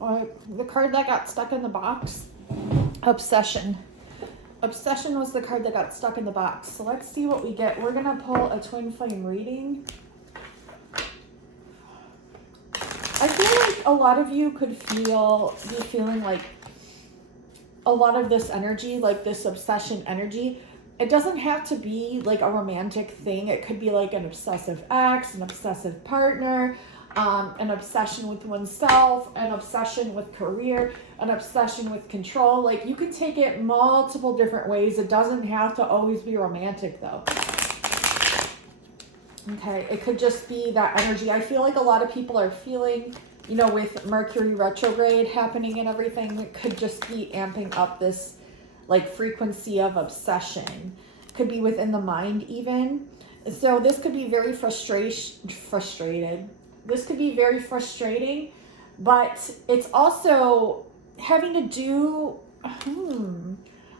The card that got stuck in the box, obsession. Obsession was the card that got stuck in the box. So let's see what we get. We're going to pull a twin flame reading. I feel like a lot of you could be feeling like a lot of this energy, like this obsession energy. It doesn't have to be like a romantic thing. It could be like an obsessive ex, an obsessive partner, an obsession with oneself, an obsession with career, an obsession with control. Like you could take it multiple different ways. It doesn't have to always be romantic though. Okay, it could just be that energy. I feel like a lot of people are feeling, you know, with Mercury retrograde happening and everything, it could just be amping up this like frequency of obsession. Could be within the mind even. So this could be very frustrated. This could be very frustrating, but it's also having to do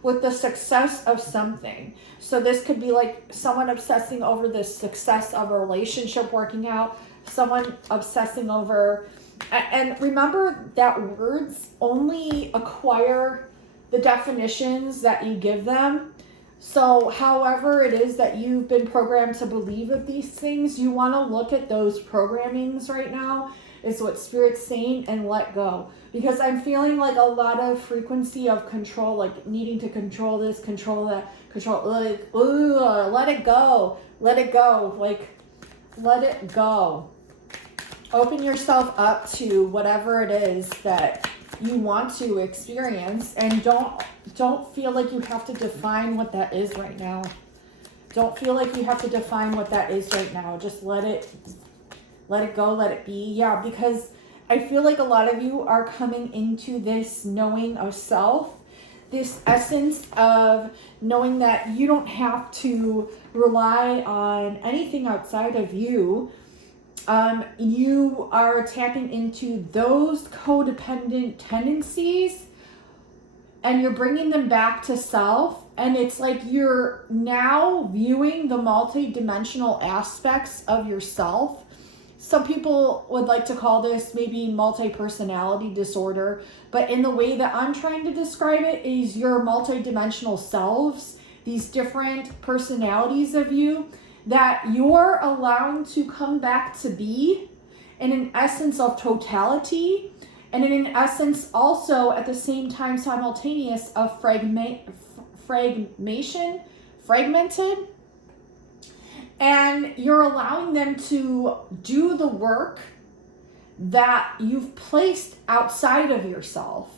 with the success of something. So this could be like someone obsessing over the success of a relationship working out, someone obsessing over, and remember that words only acquire the definitions that you give them. So however it is that you've been programmed to believe of these things, you want to look at those programmings right now, is what Spirit's saying, and let go. Because I'm feeling like a lot of frequency of control, like needing to control this, control that, control, like, let it go, like, let it go. Open yourself up to whatever it is that you want to experience, and don't feel like you have to define what that is right now. Don't feel like you have to define what that is right now. Just let it go, let it be. Yeah, because I feel like a lot of you are coming into this knowing of self, this essence of knowing that you don't have to rely on anything outside of you. You are tapping into those codependent tendencies and you're bringing them back to self. And it's like you're now viewing the multidimensional aspects of yourself. Some people would like to call this maybe multi-personality disorder, but in the way that I'm trying to describe it is your multidimensional selves, these different personalities of you that you're allowing to come back to be in an essence of totality, and in an essence also at the same time simultaneous of fragmented, and you're allowing them to do the work that you've placed outside of yourself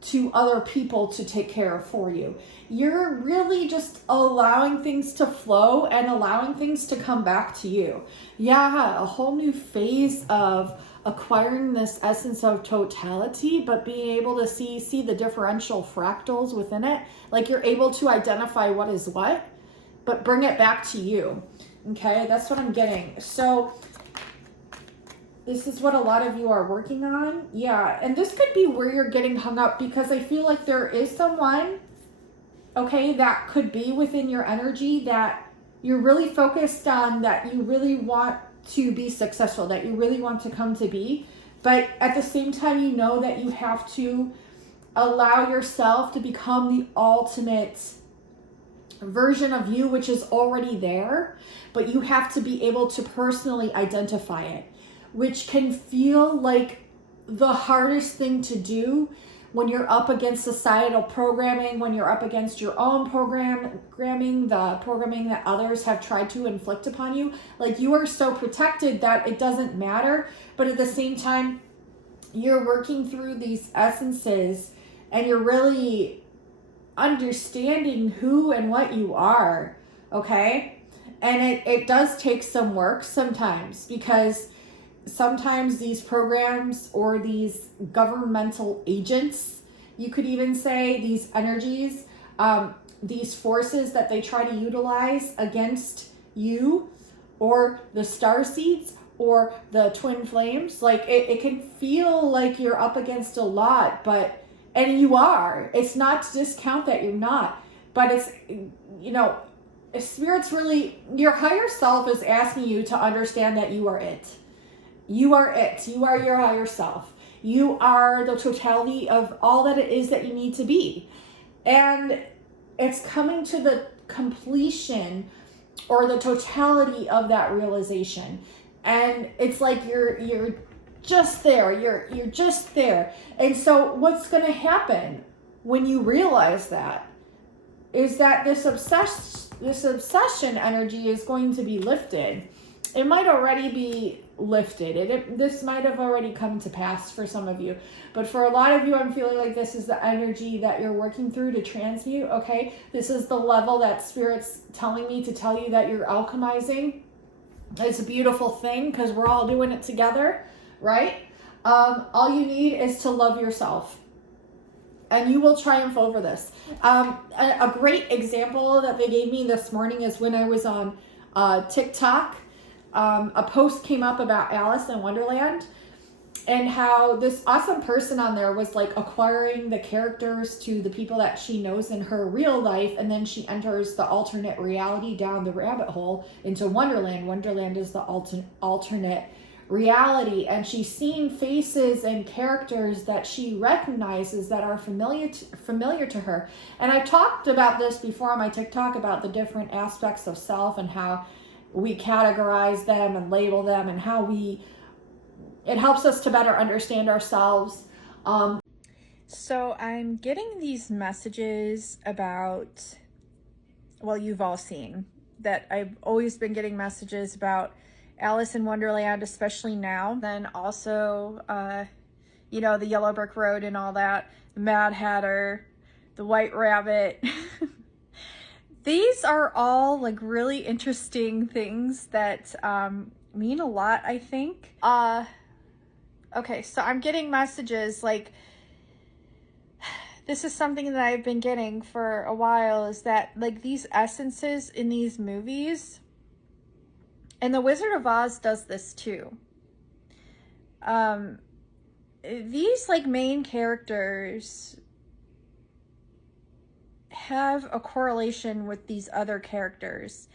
to other people to take care of for you. You're really just allowing things to flow and allowing things to come back to you. Yeah, a whole new phase of acquiring this essence of totality, but being able to see the differential fractals within it. Like you're able to identify what is what, but bring it back to you. Okay, that's what I'm getting. So this is what a lot of you are working on. Yeah, and this could be where you're getting hung up, because I feel like there is someone, okay, that could be within your energy that you're really focused on, that you really want to be successful, that you really want to come to be. But at the same time, you know that you have to allow yourself to become the ultimate version of you, which is already there, but you have to be able to personally identify it, which can feel like the hardest thing to do when you're up against societal programming, when you're up against your own programming, the programming that others have tried to inflict upon you. Like you are so protected that it doesn't matter, but at the same time, you're working through these essences and you're really understanding who and what you are, okay? And it does take some work sometimes, because sometimes these programs or these governmental agents, you could even say these energies, these forces that they try to utilize against you or the star seeds or the twin flames, like it can feel like you're up against a lot, but, and you are. It's not to discount that you're not, but it's, you know, Spirit's really, your higher self is asking you to understand that you are it. You are it. You are your higher self. You are the totality of all that it is that you need to be. And it's coming to the completion or the totality of that realization. And it's like you're just there. You're just there. And so what's going to happen when you realize that is that this obsession energy is going to be lifted. It might already be lifted. This might have already come to pass for some of you. But for a lot of you, I'm feeling like this is the energy that you're working through to transmute, okay? This is the level that Spirit's telling me to tell you that you're alchemizing. It's a beautiful thing because we're all doing it together, right? All you need is to love yourself. And you will triumph over this. A great example that they gave me this morning is when I was on TikTok. A post came up about Alice in Wonderland and how this awesome person on there was like acquiring the characters to the people that she knows in her real life, and then she enters the alternate reality down the rabbit hole into Wonderland. Wonderland is the alternate reality, and she's seeing faces and characters that she recognizes that are familiar to her. And I've talked about this before on my TikTok about the different aspects of self and how we categorize them and label them, and how it helps us to better understand ourselves. So I'm getting these messages about, well, you've all seen that I've always been getting messages about Alice in Wonderland, especially now. Then also, the Yellow Brick Road and all that, the Mad Hatter, the White Rabbit. These are all like really interesting things that mean a lot, I think. Okay, so I'm getting messages like, this is something that I've been getting for a while, is that like these essences in these movies, and The Wizard of Oz does this too. These like main characters have a correlation with these other characters.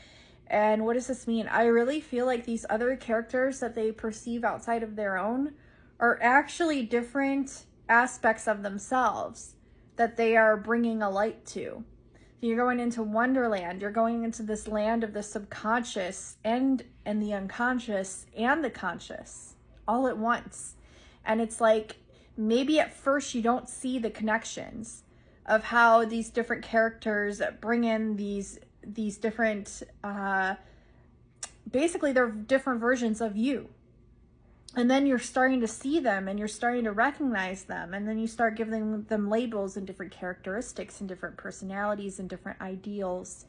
And what does this mean? I really feel like these other characters that they perceive outside of their own are actually different aspects of themselves that they are bringing a light to. So you're going into Wonderland, you're going into this land of the subconscious and the unconscious and the conscious all at once. And it's like, maybe at first you don't see the connections of how these different characters bring in these different, basically they're different versions of you. And then you're starting to see them and you're starting to recognize them. And then you start giving them labels and different characteristics and different personalities and different ideals,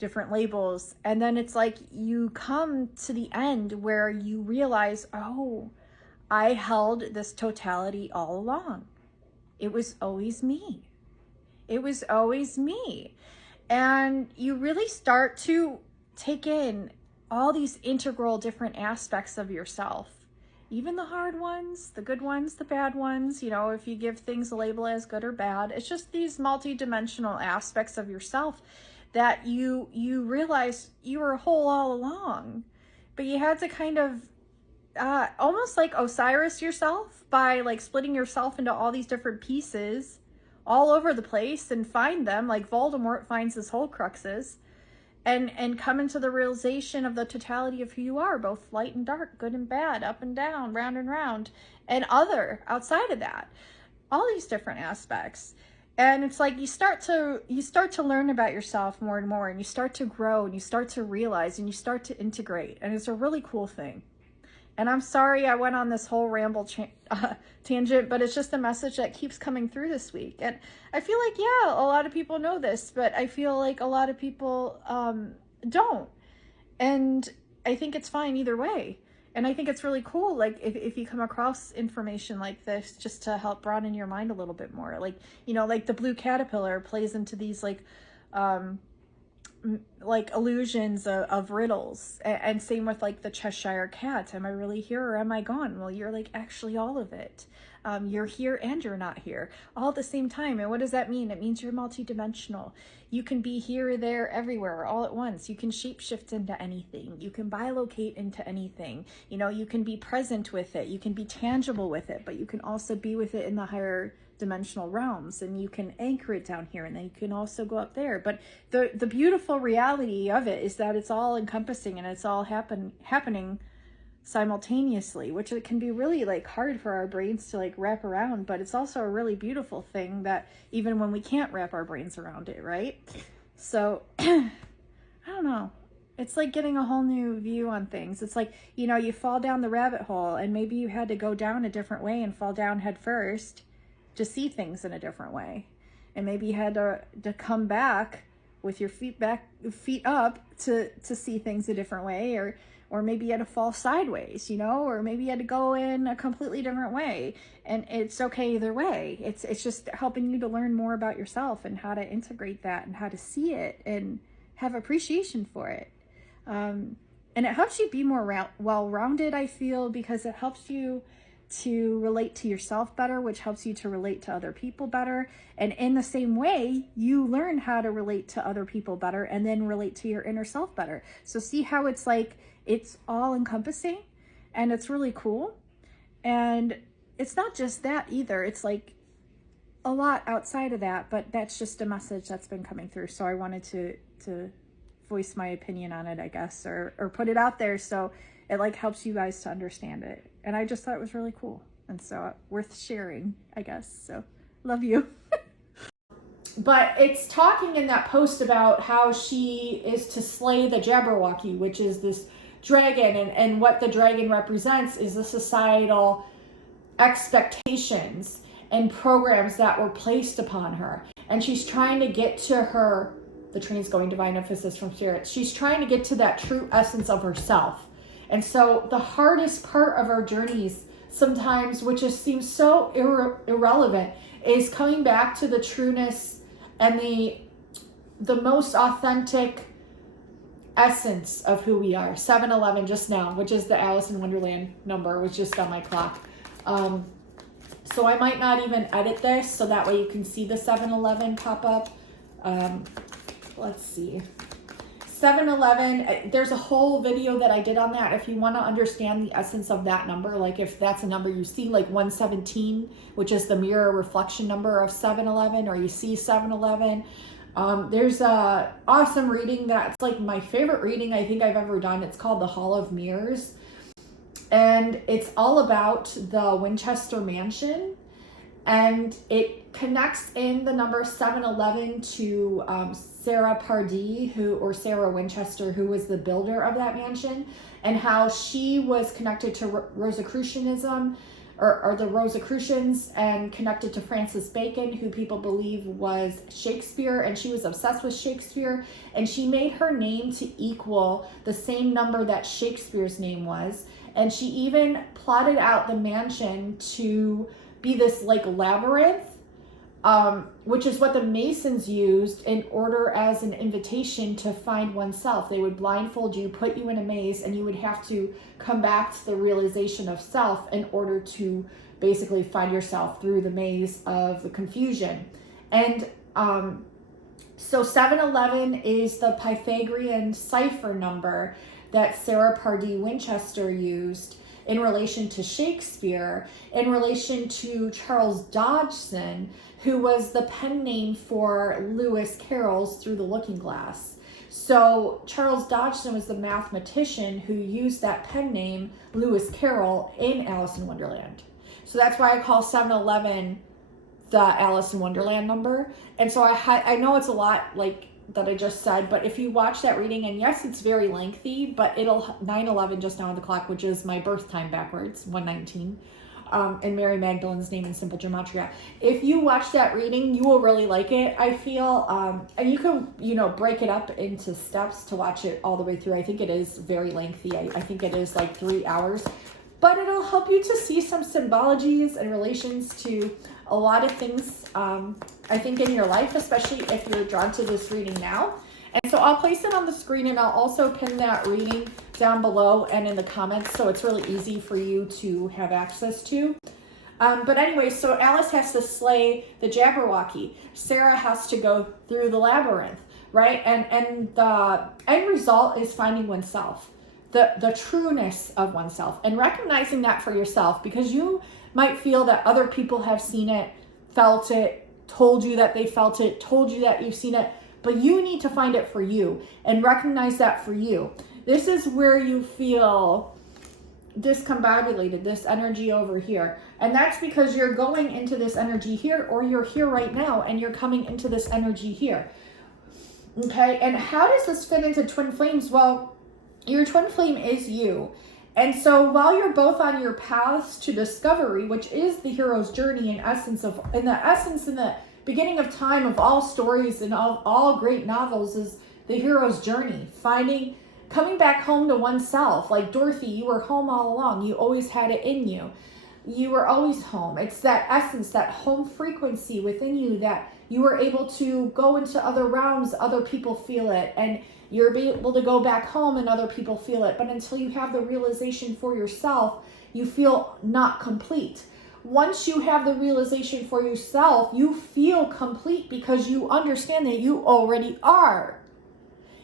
different labels. And then it's like you come to the end where you realize, oh, I held this totality all along. It was always me. It was always me. And you really start to take in all these integral different aspects of yourself. Even the hard ones, the good ones, the bad ones, if you give things a label as good or bad, it's just these multidimensional aspects of yourself that you realize you were whole all along. But you had to kind of almost like Osiris yourself by like splitting yourself into all these different pieces all over the place and find them like Voldemort finds his Horcruxes. And come into the realization of the totality of who you are, both light and dark, good and bad, up and down, round and round, and other outside of that, all these different aspects. And it's like you start to learn about yourself more and more, and you start to grow, and you start to realize, and you start to integrate, and it's a really cool thing. And I'm sorry I went on this whole ramble tangent, but it's just a message that keeps coming through this week. And I feel like, yeah, a lot of people know this, but I feel like a lot of people don't. And I think it's fine either way. And I think it's really cool, like, if you come across information like this, just to help broaden your mind a little bit more. Like, like the blue caterpillar plays into these, like, like illusions of riddles. And same with like the Cheshire Cat. Am I really here or am I gone? Well, you're like actually all of it. You're here and you're not here all at the same time. And what does that mean? It means you're multidimensional. You can be here, there, everywhere, all at once. You can shapeshift into anything. You can bilocate into anything. You know, you can be present with it. You can be tangible with it, but you can also be with it in the higher dimensional realms, and you can anchor it down here, and then you can also go up there. But the beautiful reality of it is that it's all encompassing and it's all happening simultaneously, which it can be really like hard for our brains to like wrap around, but it's also a really beautiful thing that even when we can't wrap our brains around it, right? So I don't know, it's like getting a whole new view on things. It's like, you know, you fall down the rabbit hole and maybe you had to go down a different way and fall down head first to see things in a different way, and maybe you had to come back with your feet up to see things a different way, or maybe you had to fall sideways, you know, or maybe you had to go in a completely different way, and it's okay either way. It's just helping you to learn more about yourself and how to integrate that and how to see it and have appreciation for it. And it helps you be more well-rounded, I feel, because it helps you to relate to yourself better, which helps you to relate to other people better. And in the same way, you learn how to relate to other people better and then relate to your inner self better. So see how it's like, it's all encompassing and it's really cool. And it's not just that either. It's like a lot outside of that, but that's just a message that's been coming through. So I wanted to voice my opinion on it, I guess, or put it out there so it like helps you guys to understand it. And I just thought it was really cool. And so worth sharing, I guess. So love you. But it's talking in that post about how she is to slay the Jabberwocky, which is this dragon. And what the dragon represents is the societal expectations and programs that were placed upon her. And she's trying to get to her, the train's going, divine emphasis from spirit. She's trying to get to that true essence of herself. And so the hardest part of our journeys sometimes, which just seems so irrelevant, is coming back to the trueness and the most authentic essence of who we are. 711 just now, which is the Alice in Wonderland number, was just on my clock. So I might not even edit this so that way you can see the 711 pop up. Let's see. 711, there's a whole video that I did on that. If you want to understand the essence of that number, like if that's a number you see, like 117, which is the mirror reflection number of 711, or you see 711, there's a awesome reading that's like my favorite reading I think I've ever done. It's called The Hall of Mirrors, and it's all about the Winchester Mansion, and it connects in the number 711 to Sarah Pardee, Sarah Winchester, who was the builder of that mansion, and how she was connected to Rosicrucianism, or the Rosicrucians, and connected to Francis Bacon, who people believe was Shakespeare, and she was obsessed with Shakespeare, and she made her name to equal the same number that Shakespeare's name was, and she even plotted out the mansion to be this like labyrinth, which is what the Masons used in order as an invitation to find oneself. They would blindfold you, put you in a maze, and you would have to come back to the realization of self in order to basically find yourself through the maze of the confusion. And so 711 is the Pythagorean cipher number that Sarah Pardee Winchester used in relation to Shakespeare, in relation to Charles Dodgson, who was the pen name for Lewis Carroll's Through the Looking Glass. So Charles Dodgson was the mathematician who used that pen name, Lewis Carroll, in Alice in Wonderland. So that's why I call 711 the Alice in Wonderland number. And so I know it's a lot like that I just said, but if you watch that reading, and yes, it's very lengthy, but it'll 9/11 just now on the clock, which is my birth time backwards, 119, and Mary Magdalene's name in simple gematria. If you watch that reading, you will really like it, I feel, and you can, break it up into steps to watch it all the way through. I think it is very lengthy. I think it is like 3 hours, but it'll help you to see some symbologies and relations to a lot of things, I think, in your life, especially if you're drawn to this reading now. And so I'll place it on the screen, and I'll also pin that reading down below and in the comments, so it's really easy for you to have access to. But anyway, so Alice has to slay the Jabberwocky. Sarah has to go through the labyrinth, right? And the end result is finding oneself, the trueness of oneself, and recognizing that for yourself, because you might feel that other people have seen it, felt it, told you that they felt it, told you that you've seen it, but you need to find it for you and recognize that for you. This is where you feel discombobulated, this energy over here. And that's because you're going into this energy here, or you're here right now and you're coming into this energy here. Okay, and how does this fit into twin flames? Well, your twin flame is you. And so while you're both on your paths to discovery, which is the hero's journey in the beginning of time of all stories and all great novels, is the hero's journey, coming back home to oneself. Like Dorothy, you were home all along. You always had it in you. You were always home. It's that essence, that home frequency within you, that you were able to go into other realms, other people feel it, and you're able to go back home and other people feel it. But until you have the realization for yourself, you feel not complete. Once you have the realization for yourself, you feel complete because you understand that you already are.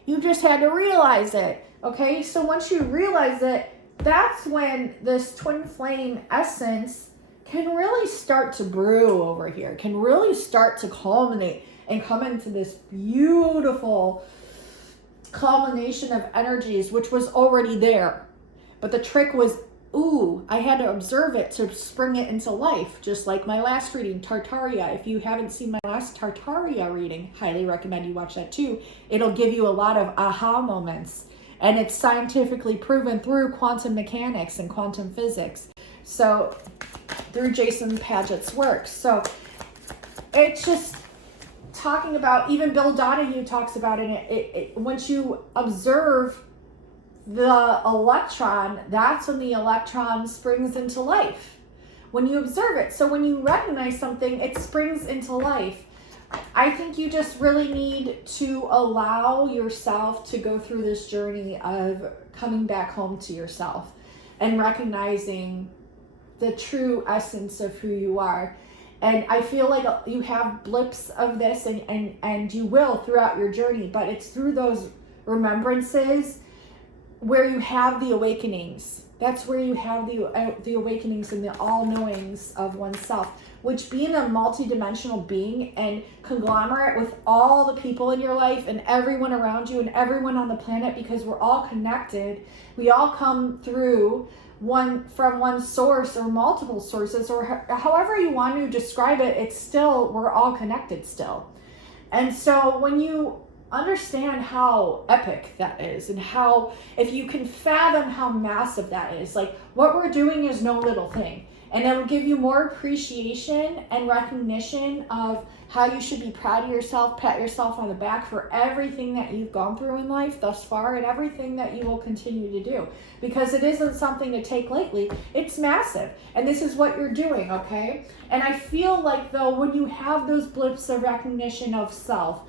You just had to realize it. Okay, so once you realize it, that's when this twin flame essence can really start to brew over here, can really start to culminate and come into this beautiful culmination of energies, which was already there. But the trick was, I had to observe it to spring it into life, just like my last reading, Tartaria. If you haven't seen my last Tartaria reading, highly recommend you watch that too. It'll give you a lot of aha moments. And it's scientifically proven through quantum mechanics and quantum physics. So, through Jason Paget's work. So, it's just talking about, even Bill Donahue talks about it. Once you observe the electron, that's when the electron springs into life. When you observe it. So when you recognize something, it springs into life. I think you just really need to allow yourself to go through this journey of coming back home to yourself and recognizing the true essence of who you are. And I feel like you have blips of this, and you will throughout your journey, but it's through those remembrances where you have the awakenings. That's where you have the awakenings and the all-knowings of oneself, which, being a multidimensional being and conglomerate with all the people in your life and everyone around you and everyone on the planet, because we're all connected. We all come through from one source or multiple sources, or however you want to describe it. It's still, we're all connected still. And so when you understand how epic that is, and how, if you can fathom how massive that is, like what we're doing is no little thing, and it'll give you more appreciation and recognition of how you should be proud of yourself, pat yourself on the back for everything that you've gone through in life thus far, and everything that you will continue to do, because it isn't something to take lightly. It's massive, and this is what you're doing, okay? And I feel like, though, when you have those blips of recognition of self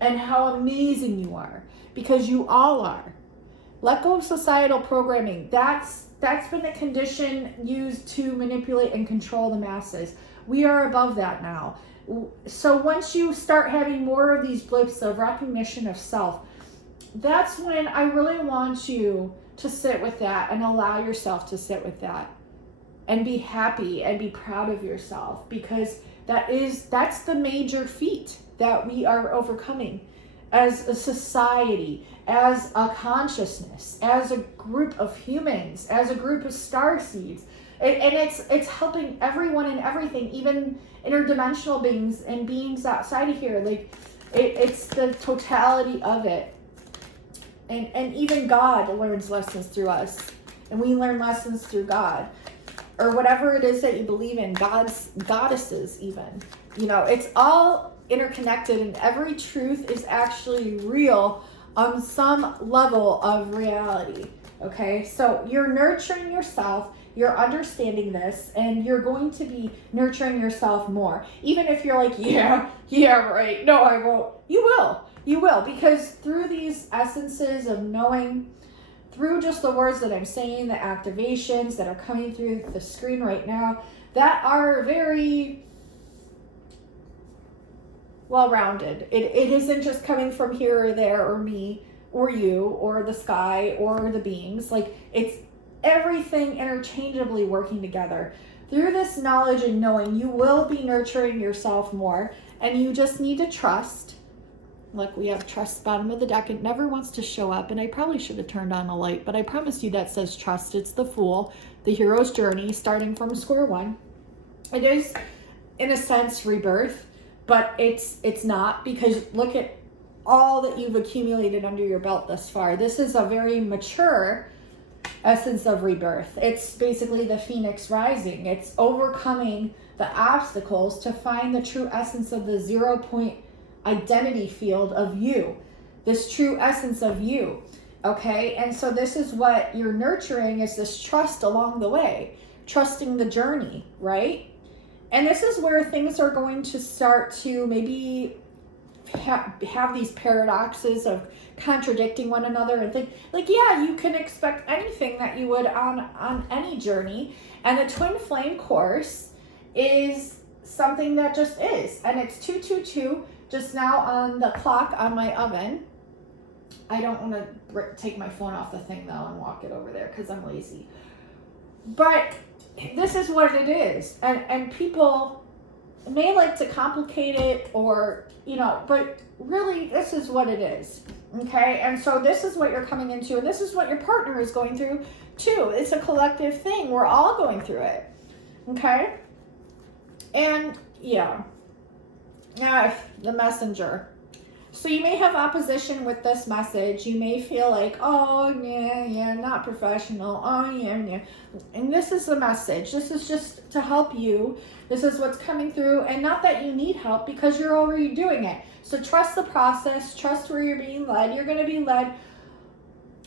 and how amazing you are, because you all are. Let go of societal programming. That's been a condition used to manipulate and control the masses. We are above that now. So once you start having more of these blips of recognition of self, that's when I really want you to sit with that and allow yourself to sit with that and be happy and be proud of yourself, because that's the major feat that we are overcoming as a society, as a consciousness, as a group of humans, as a group of star seeds. And it's helping everyone and everything, even interdimensional beings and beings outside of here. Like it's the totality of it. And even God learns lessons through us, and we learn lessons through God, or whatever it is that you believe in, goddesses even. You know, it's all interconnected, and every truth is actually real on some level of reality. Okay, so you're nurturing yourself, you're understanding this, and you're going to be nurturing yourself more. Even if you're like, yeah, right, no, I won't. You will. You will, because through these essences of knowing, through just the words that I'm saying, the activations that are coming through the screen right now, that are very well-rounded. It isn't just coming from here or there or me or you or the sky or the beings. Like, it's everything interchangeably working together. Through this knowledge and knowing, you will be nurturing yourself more, and you just need to trust. Look, we have trust, bottom of the deck. It never wants to show up, and I probably should have turned on a light, but I promise you that says trust. It's the Fool, the hero's journey, starting from square one. It is, in a sense, rebirth, but it's not, because look at all that you've accumulated under your belt thus far. This is a very mature essence of rebirth. It's basically the phoenix rising. It's overcoming the obstacles to find the true essence of the 0 point identity field of you, this true essence of you. Okay, and so this is what you're nurturing, is this trust along the way, trusting the journey, right? And this is where things are going to start to maybe have these paradoxes of contradicting one another, and think like, yeah, you can expect anything that you would on any journey, and the Twin Flame course is something that just is, and it's 222 just now on the clock on my oven. I don't want to take my phone off the thing though and walk it over there because I'm lazy, but this is what it is, and people may like to complicate it, or but really this is what it is. Okay, and so this is what you're coming into, and this is what your partner is going through too. It's a collective thing. We're all going through it. Okay, and yeah, the messenger. So you may have opposition with this message. You may feel like, oh, yeah, not professional. Oh, yeah. And this is the message. This is just to help you. This is what's coming through. And not that you need help, because you're already doing it. So trust the process. Trust where you're being led. You're going to be led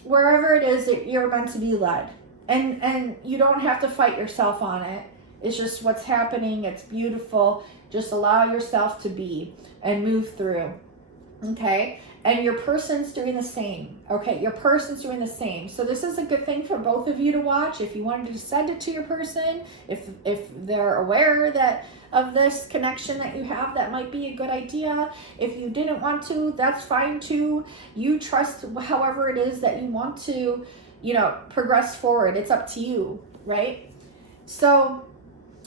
wherever it is that you're meant to be led. And you don't have to fight yourself on it. It's just what's happening. It's beautiful. Just allow yourself to be and move through. Okay, and your person's doing the same. Okay, your person's doing the same. So this is a good thing for both of you to watch. If you wanted to send it to your person, if they're aware that of this connection that you have, that might be a good idea. If you didn't want to, that's fine too. You trust however it is that you want to, progress forward. It's up to you, right? So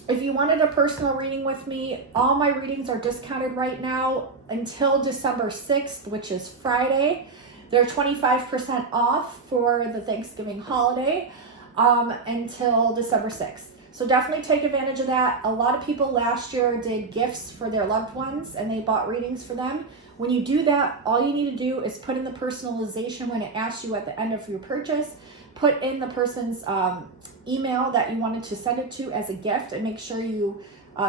if you wanted a personal reading with me, all my readings are discounted right now until December 6th, which is Friday. They're 25% off for the Thanksgiving holiday until December 6th. So definitely take advantage of that. A lot of people last year did gifts for their loved ones, and they bought readings for them. When you do that, all you need to do is put in the personalization when it asks you at the end of your purchase. Put in the person's email that you wanted to send it to as a gift, and make sure you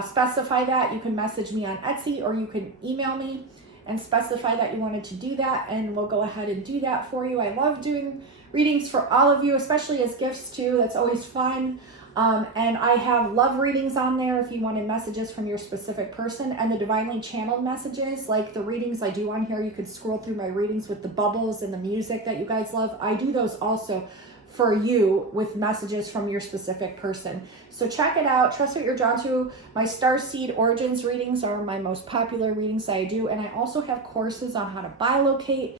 specify that. You can message me on Etsy, or you can email me and specify that you wanted to do that, and we'll go ahead and do that for you. I love doing readings for all of you, especially as gifts too. That's always fun. And I have love readings on there if you wanted messages from your specific person, and the divinely channeled messages, like the readings I do on here. You could scroll through my readings with the bubbles and the music that you guys love. I do those also for you with messages from your specific person. So check it out. Trust what you're drawn to. My Starseed Origins readings are my most popular readings that I do. And I also have courses on how to bilocate,